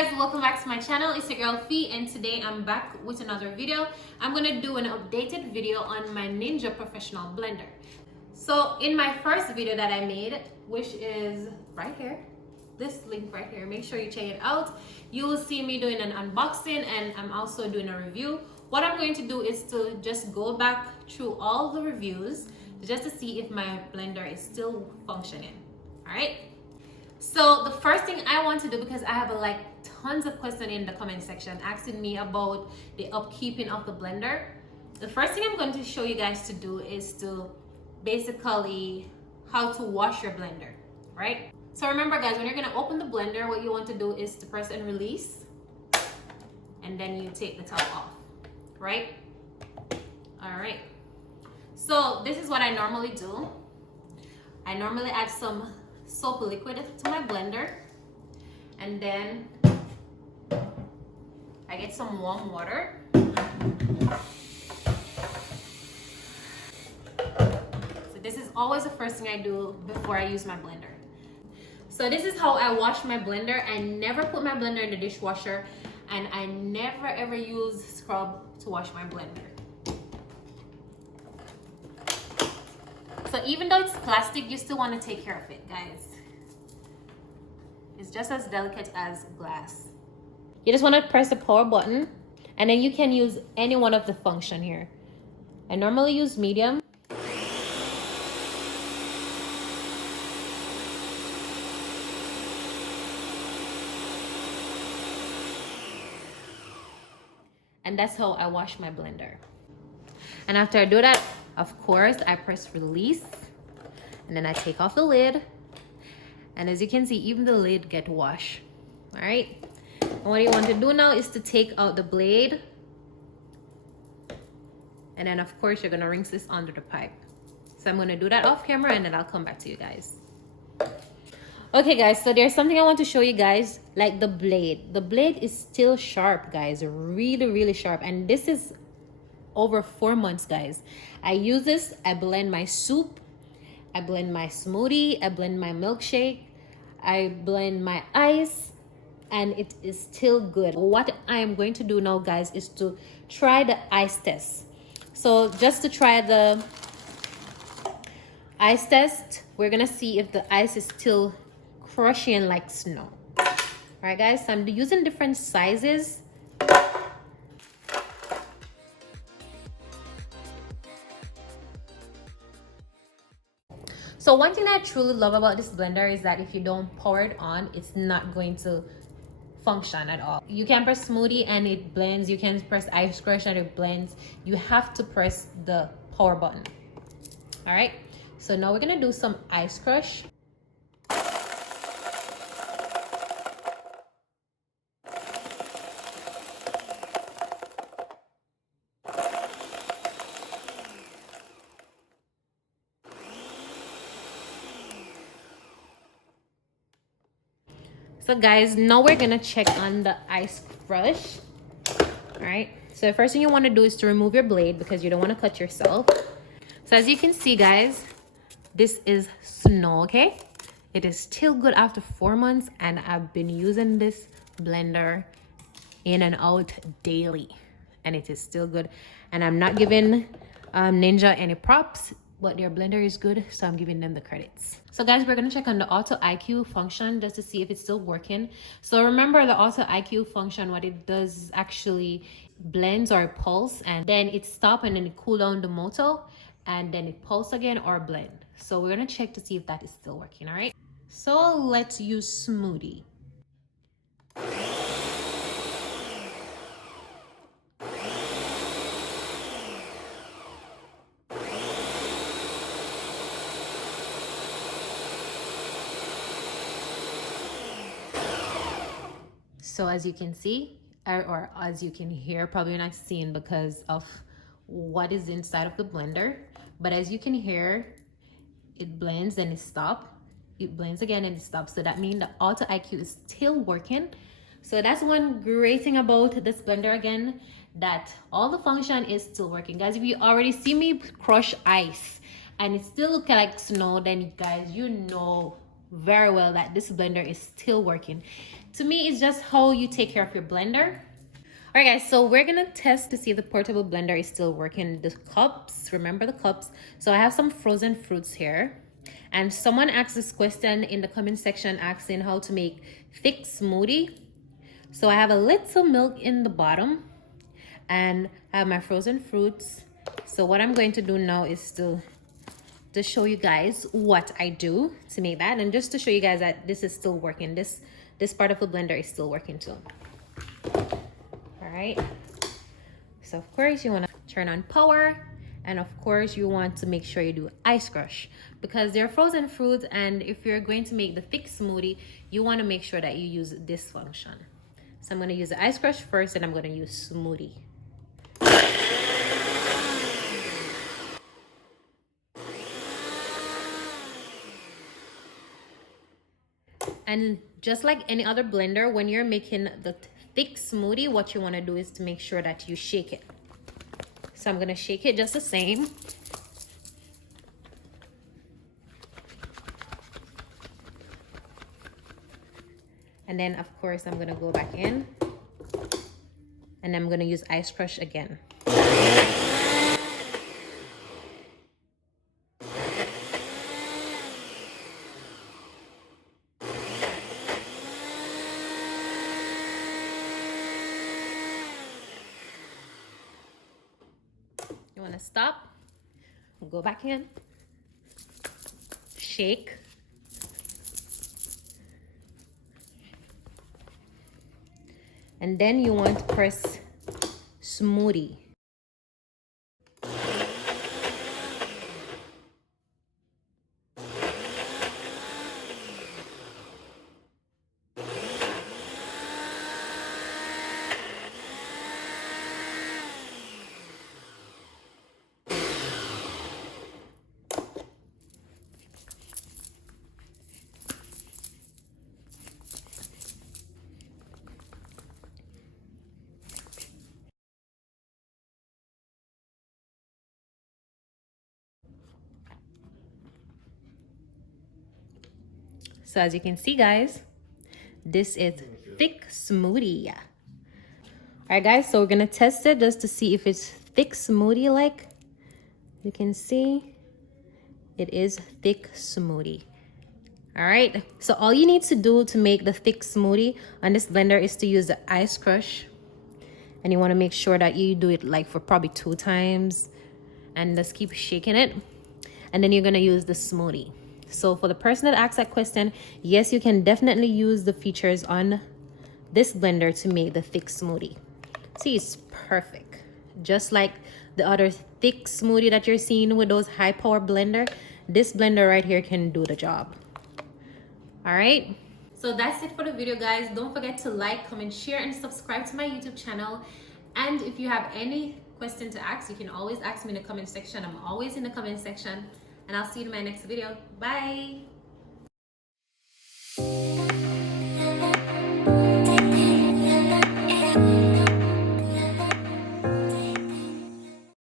guys, welcome back to my channel. It's your girl Fefe, and today I'm back with another video. I'm gonna do an updated video on my Ninja professional blender. So in my first video that I made, which is right here, this link right here, make sure you check it out. You will see me doing an unboxing, and I'm also doing a review. What I'm going to do is to just go back through all the reviews just to see if my blender is still functioning. All right. So the first thing I want to do, because I have like tons of questions in the comment section asking me about the upkeeping of the blender, the first thing I'm going to show you guys to do is to basically how to wash your blender, right? So remember guys, when you're going to open the blender, what you want to do is to press and release, and then you take the top off, right? All right. So this is what I normally do. I normally add some soap liquid to my blender, and then I get some warm water. So this is always the first thing I do before I use my blender. So this is how I wash my blender. I never put my blender in the dishwasher, and I never ever use scrub to wash my blender. So even though it's plastic, you still want to take care of it, guys. It's just as delicate as glass. You just want to press the power button, and then you can use any one of the function here. I normally use medium. And that's how I wash my blender. And after I do that, of course, I press release, and then I take off the lid. And as you can see, even the lid get washed. All right. And what you want to do now is to take out the blade. And then of course, you're gonna rinse this under the pipe. So I'm gonna do that off camera, and then I'll come back to you guys. Okay guys, so there's something I want to show you guys, like the blade. The blade is still sharp, guys, really sharp. And this is over 4 months, guys. I use this, I blend my soup, I blend my smoothie, I blend my milkshake, I blend my ice, and it is still good. What I am going to do now, guys, is to try the ice test. So just to try the ice test, we're gonna see if the ice is still crushing like snow. All right guys, so I'm using different sizes. So one thing that I truly love about this blender is that if you don't power it on, it's not going to function at all. You can press smoothie and it blends. You can press ice crush and it blends. You have to press the power button. All right. So now we're gonna do some ice crush. So guys, now we're gonna check on the ice crush. All right, so the first thing you want to do is to remove your blade, because you don't want to cut yourself. So as you can see guys, this is snow. Okay, it is still good after 4 months, and I've been using this blender in and out daily, and it is still good. And I'm not giving Ninja any props, but their blender is good, so I'm giving them the credits. So guys, we're gonna check on the auto IQ function just to see if it's still working. So remember, the auto IQ function, what it does is actually blends or pulse, and then it stop, and then it cool down the motor, and then it pulse again or blend. So we're gonna check to see if that is still working. All right, so let's use smoothie. So as you can see, or as you can hear, probably not seeing because of what is inside of the blender, but as you can hear, it blends and it stops. It blends again and it stops. So that means the auto IQ is still working. So that's one great thing about this blender, again, that all the function is still working. Guys, if you already see me crush ice and it still looks like snow, then guys, you know very well that this blender is still working. To me, it's just how you take care of your blender. All right, guys, so we're gonna test to see if the portable blender is still working. The cups, remember the cups. So I have some frozen fruits here. And someone asked this question in the comment section asking how to make thick smoothie. So I have a little milk in the bottom and I have my frozen fruits. So what I'm going to do now is to show you guys what I do to make that, and just to show you guys that this is still working. This part of the blender is still working too. All right, so of course you want to turn on power, and of course you want to make sure you do ice crush because they're frozen fruits, and if you're going to make the thick smoothie, you want to make sure that you use this function. So I'm going to use the ice crush first, and I'm going to use smoothie. And just like any other blender, when you're making the thick smoothie, what you want to do is to make sure that you shake it. So I'm going to shake it just the same. And then, of course, I'm going to go back in. And I'm going to use ice crush again. You want to stop, go back in, shake, and then you want to press smoothie. So as you can see, guys, this is thick smoothie. All right, guys, so we're gonna test it just to see if it's thick smoothie like. You can see it is thick smoothie. All right, so all you need to do to make the thick smoothie on this blender is to use the ice crush, and you want to make sure that you do it like for probably 2 times and just keep shaking it, and then you're gonna use the smoothie. So for the person that asked that question, yes, you can definitely use the features on this blender to make the thick smoothie. See, it's perfect. Just like the other thick smoothie that you're seeing with those high power blender, this blender right here can do the job. All right. So that's it for the video, guys. Don't forget to like, comment, share, and subscribe to my YouTube channel. And if you have any question to ask, you can always ask me in the comment section. I'm always in the comment section. And I'll see you in my next video. Bye.